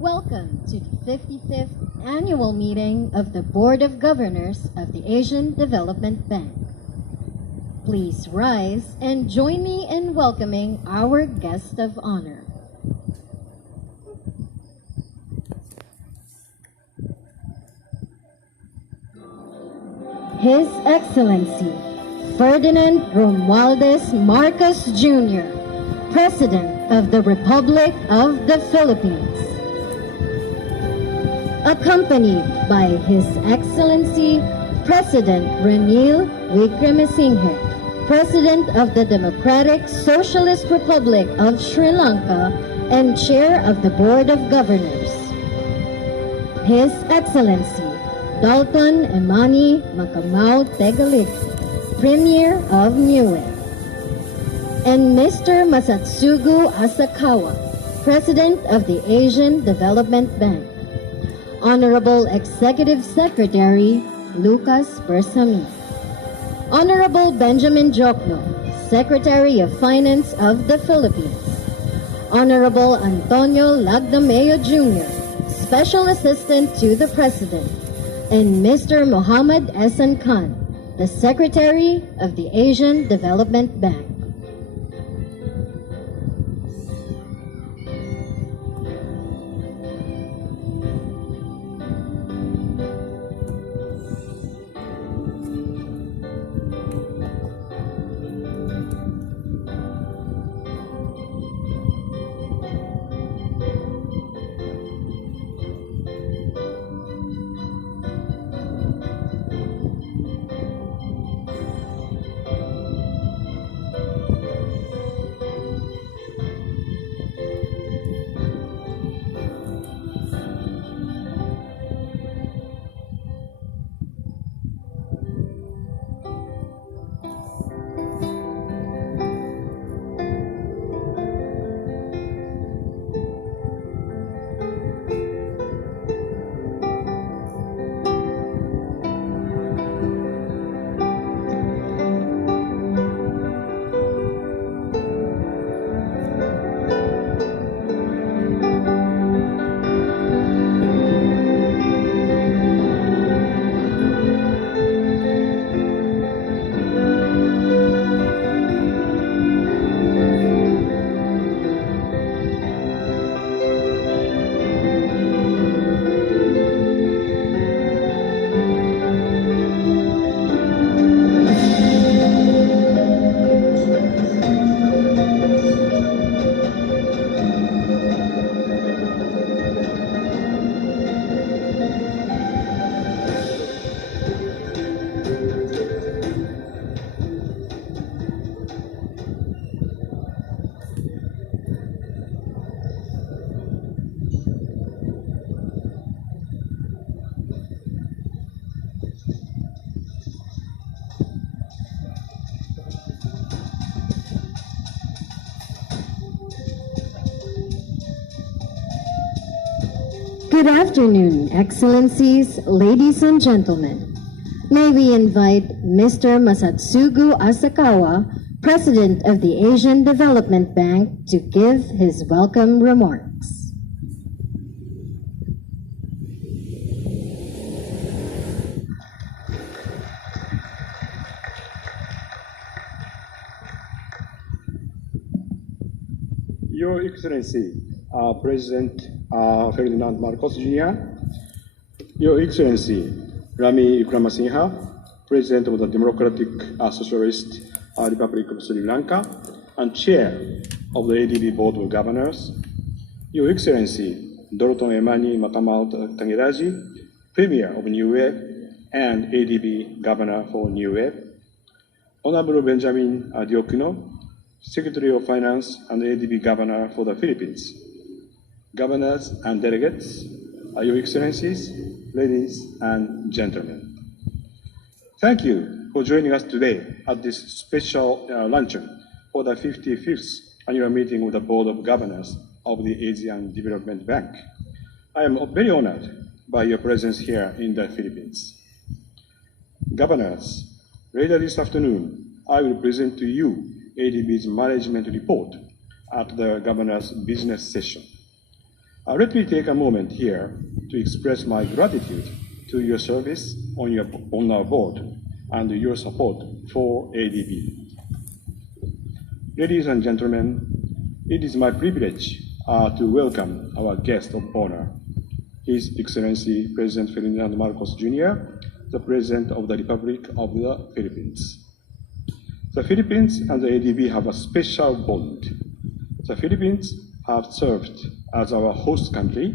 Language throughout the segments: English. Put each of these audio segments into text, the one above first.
Welcome to the 55th Annual Meeting of the Board of Governors of the Asian Development Bank. Please rise and join me in welcoming our guest of honor. His Excellency Ferdinand Romualdez Marcos Jr., President of the Republic of the Philippines. Accompanied by His Excellency President Ranil Wickremesinghe, President of the Democratic Socialist Republic of Sri Lanka and Chair of the Board of Governors. His Excellency Dalton Emani Macamao Tegalit, Premier of Niue, and Mr. Masatsugu Asakawa, President of the Asian Development Bank. Honorable Executive Secretary Lucas Bersamin, Honorable Benjamin Jokno, Secretary of Finance of the Philippines, Honorable Antonio Lagdameo Jr., Special Assistant to the President, and Mr. Mohammed Ehsan Khan, the Secretary of the Asian Development Bank. Good afternoon, Excellencies, ladies and gentlemen. May we invite Mr. Masatsugu Asakawa, President of the Asian Development Bank, to give his welcome remarks. Your Excellency, President Ferdinand Marcos Jr., Your Excellency Rami Wickremesinghe, President of the Democratic Socialist Republic of Sri Lanka and Chair of the ADB Board of Governors, Your Excellency Dalton Emani Macamao Tegalit, Premier of Niue and ADB Governor for Niue, Honorable Benjamin Jokno, Secretary of Finance and ADB Governor for the Philippines, Governors and Delegates, Your Excellencies, ladies and gentlemen. Thank you for joining us today at this special luncheon for the 55th Annual Meeting of the Board of Governors of the Asian Development Bank. I am very honored by your presence here in the Philippines. Governors, later this afternoon, I will present to you ADB's management report at the Governor's business session. Let me take a moment here to express my gratitude to your service on our board and your support for ADB. Ladies and gentlemen, it is my privilege to welcome our guest of honor, His Excellency President Ferdinand Marcos Jr., the President of the Republic of the Philippines. The Philippines and the ADB have a special bond. The Philippines have served as our host country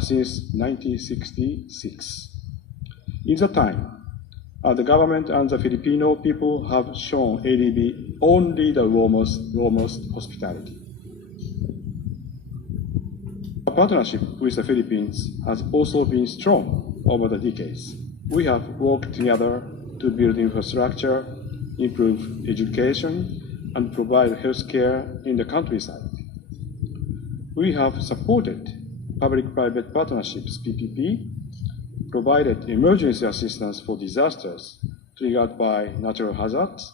since 1966. In that time, the government and the Filipino people have shown ADB only the warmest hospitality. Our partnership with the Philippines has also been strong over the decades. We have worked together to build infrastructure, improve education, and provide health care in the countryside. We have supported public-private partnerships, PPP, provided emergency assistance for disasters triggered by natural hazards,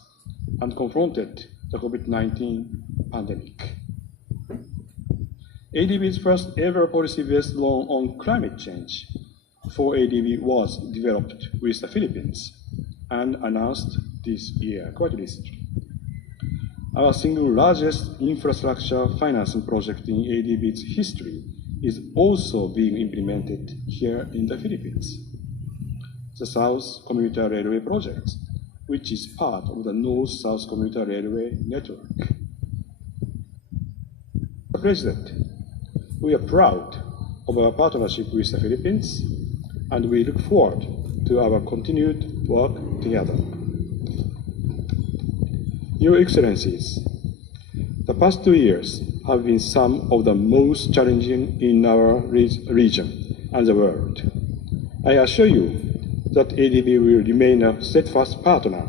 and confronted the COVID-19 pandemic. ADB's first ever policy-based loan on climate change for ADB was developed with the Philippines and announced this year, quite recently. Our single largest infrastructure financing project in ADB's history is also being implemented here in the Philippines. The South Commuter Railway Project, which is part of the North-South Commuter Railway Network. Mr. President, we are proud of our partnership with the Philippines, and we look forward to our continued work together. Your Excellencies, the past 2 years have been some of the most challenging in our region and the world. I assure you that ADB will remain a steadfast partner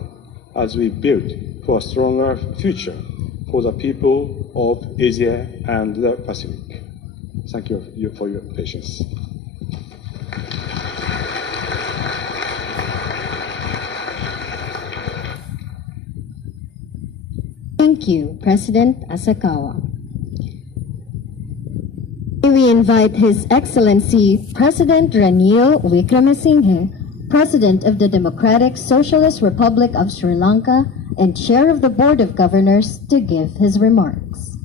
as we build for a stronger future for the people of Asia and the Pacific. Thank you for your patience. Thank you, President Asakawa. May we invite His Excellency President Ranil Wickremesinghe, President of the Democratic Socialist Republic of Sri Lanka and Chair of the Board of Governors, to give his remarks.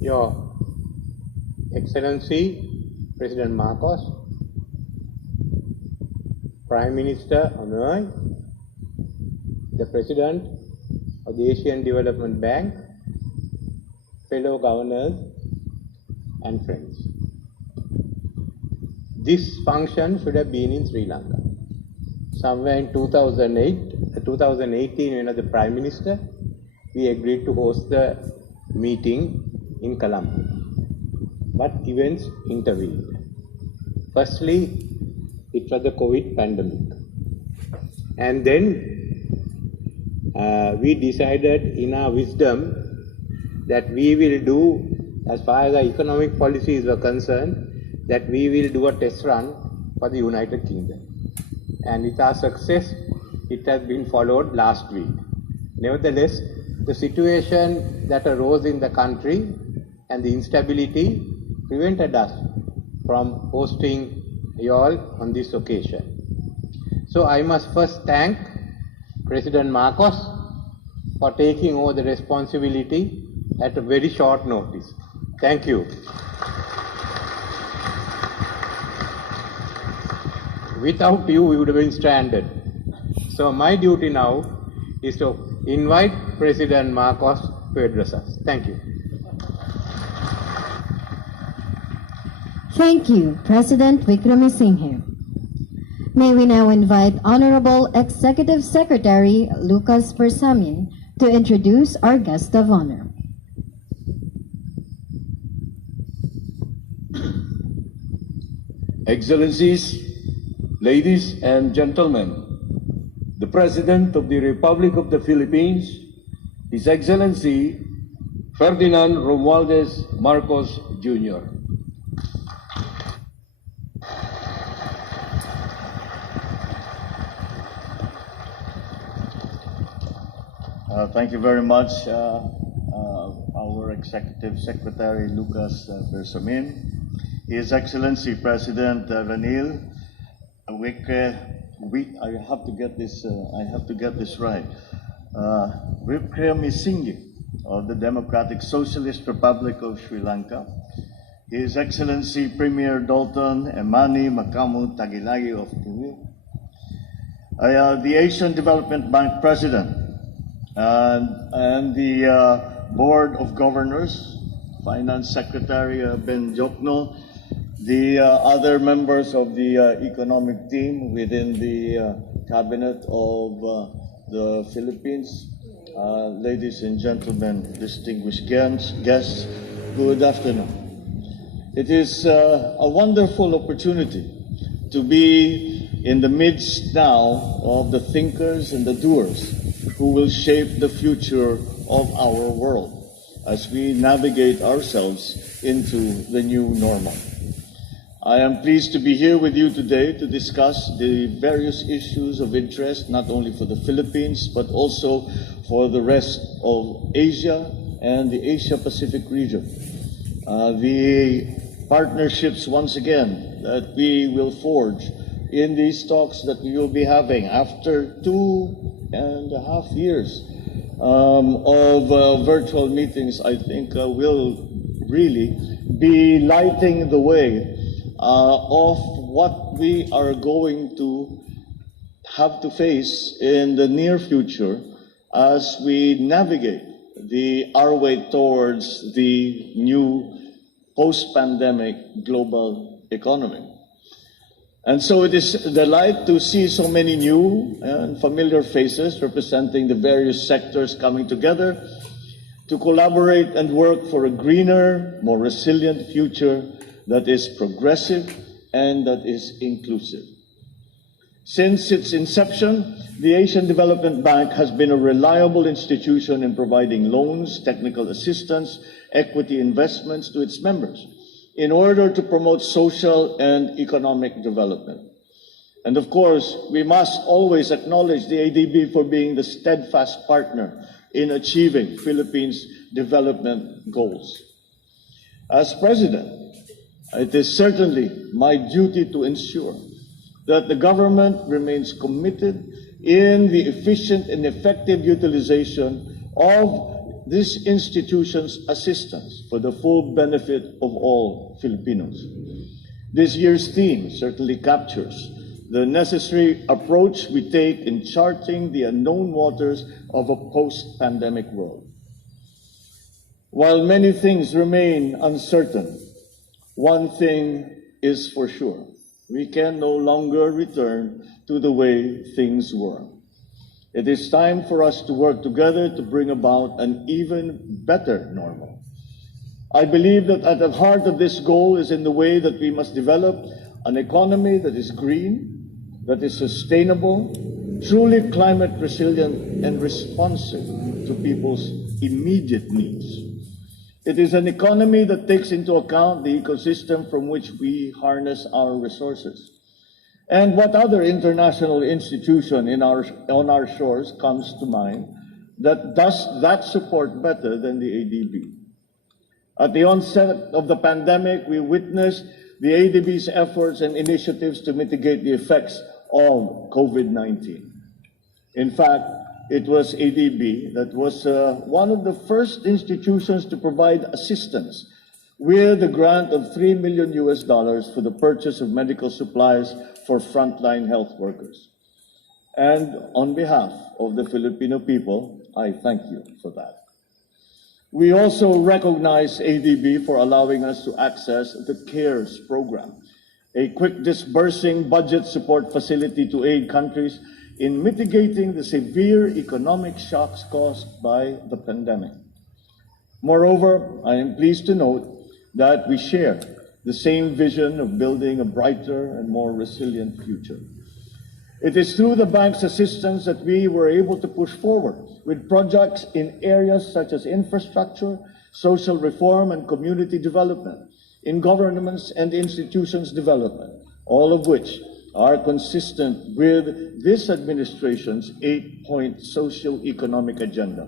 Your Excellency President Marcos, Prime Minister Hanoi, the President of the Asian Development Bank, fellow governors and friends. This function should have been in Sri Lanka. Somewhere in 2018, when I was the Prime Minister, we agreed to host the meeting in Colombo. But events intervened. Firstly, it was the COVID pandemic. And then we decided in our wisdom that we will do, as far as our economic policies were concerned, that we will do a test run for the United Kingdom. And with our success, it has been followed last week. Nevertheless, the situation that arose in the country and the instability prevented us from hosting you all on this occasion. So I must first thank President Marcos for taking over the responsibility at a very short notice. Thank you. Without you, we would have been stranded. So my duty now is to invite President Marcos to address us. Thank you. Thank you, President Wickremesinghe. May we now invite Honorable Executive Secretary Lucas Persamin to introduce our guest of honor. Excellencies, ladies and gentlemen, the President of the Republic of the Philippines, His Excellency Ferdinand Romualdez Marcos Jr. Thank you very much, our Executive Secretary Lucas Bersamin, His Excellency President Ranil I have to get this right. Wickremesinghe of the Democratic Socialist Republic of Sri Lanka, His Excellency Premier Dalton Emani Makamu Tagilagi of Peru, the Asian Development Bank President, and the Board of Governors, Finance Secretary Ben Jokno, the other members of the economic team within the Cabinet of the Philippines, ladies and gentlemen, distinguished guests, good afternoon. It is a wonderful opportunity to be in the midst now of the thinkers and the doers who will shape the future of our world as we navigate ourselves into the new normal. I am pleased to be here with you today to discuss the various issues of interest, not only for the Philippines, but also for the rest of Asia and the Asia-Pacific region. The partnerships, once again, that we will forge in these talks that we will be having after 2.5 years of virtual meetings, I think will really be lighting the way of what we are going to have to face in the near future as we navigate our way towards the new post-pandemic global economy. And so it is a delight to see so many new and familiar faces representing the various sectors coming together to collaborate and work for a greener, more resilient future that is progressive and that is inclusive. Since its inception, the Asian Development Bank has been a reliable institution in providing loans, technical assistance, equity investments to its members in order to promote social and economic development. And of course, we must always acknowledge the ADB for being the steadfast partner in achieving Philippines' development goals. As President, it is certainly my duty to ensure that the government remains committed in the efficient and effective utilization of this institution's assistance for the full benefit of all Filipinos. This year's theme certainly captures the necessary approach we take in charting the unknown waters of a post-pandemic world. While many things remain uncertain, one thing is for sure: we can no longer return to the way things were. It is time for us to work together to bring about an even better normal. I believe that at the heart of this goal is in the way that we must develop an economy that is green, that is sustainable, truly climate resilient, and responsive to people's immediate needs. It is an economy that takes into account the ecosystem from which we harness our resources. And what other international institution on our shores comes to mind that does that support better than the ADB? At the onset of the pandemic, we witnessed the ADB's efforts and initiatives to mitigate the effects of COVID-19. In fact, it was ADB that was one of the first institutions to provide assistance with a grant of $3 million for the purchase of medical supplies for frontline health workers. And on behalf of the Filipino people, I thank you for that. We also recognize ADB for allowing us to access the CARES program, a quick disbursing budget support facility to aid countries in mitigating the severe economic shocks caused by the pandemic. Moreover, I am pleased to note that we share the same vision of building a brighter and more resilient future. It is through the bank's assistance that we were able to push forward with projects in areas such as infrastructure, social reform, and community development, in governments and institutions development, all of which are consistent with this administration's 8-point socio-economic agenda.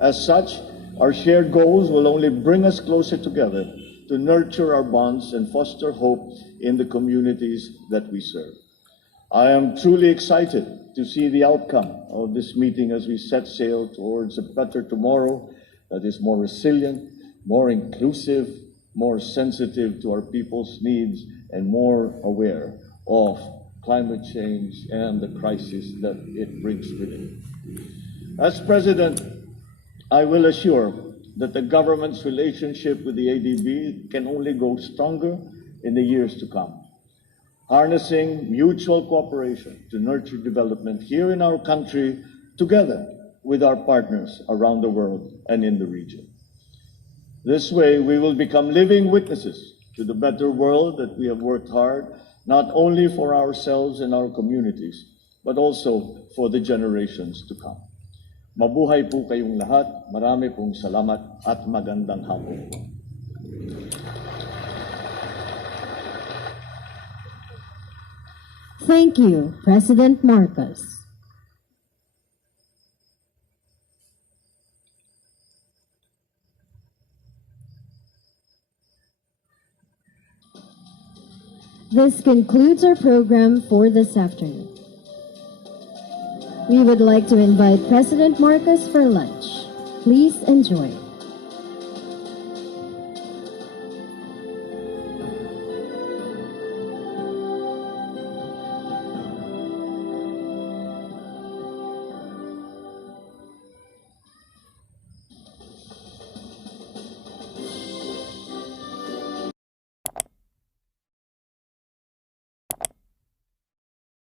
As such, Our shared goals will only bring us closer together to nurture our bonds and foster hope in the communities that we serve. I am truly excited to see the outcome of this meeting as we set sail towards a better tomorrow that is more resilient, more inclusive, more sensitive to our people's needs, and more aware of climate change and the crisis that it brings with it. As President, I will assure that the government's relationship with the ADB can only go stronger in the years to come, harnessing mutual cooperation to nurture development here in our country together with our partners around the world and in the region. This way, we will become living witnesses to the better world that we have worked hard, not only for ourselves and our communities, but also for the generations to come. Mabuhay po kayong lahat. Marami pong salamat at magandang hapon. Thank you, President Marcos. This concludes our program for this afternoon. We would like to invite President Marcos for lunch. Please enjoy.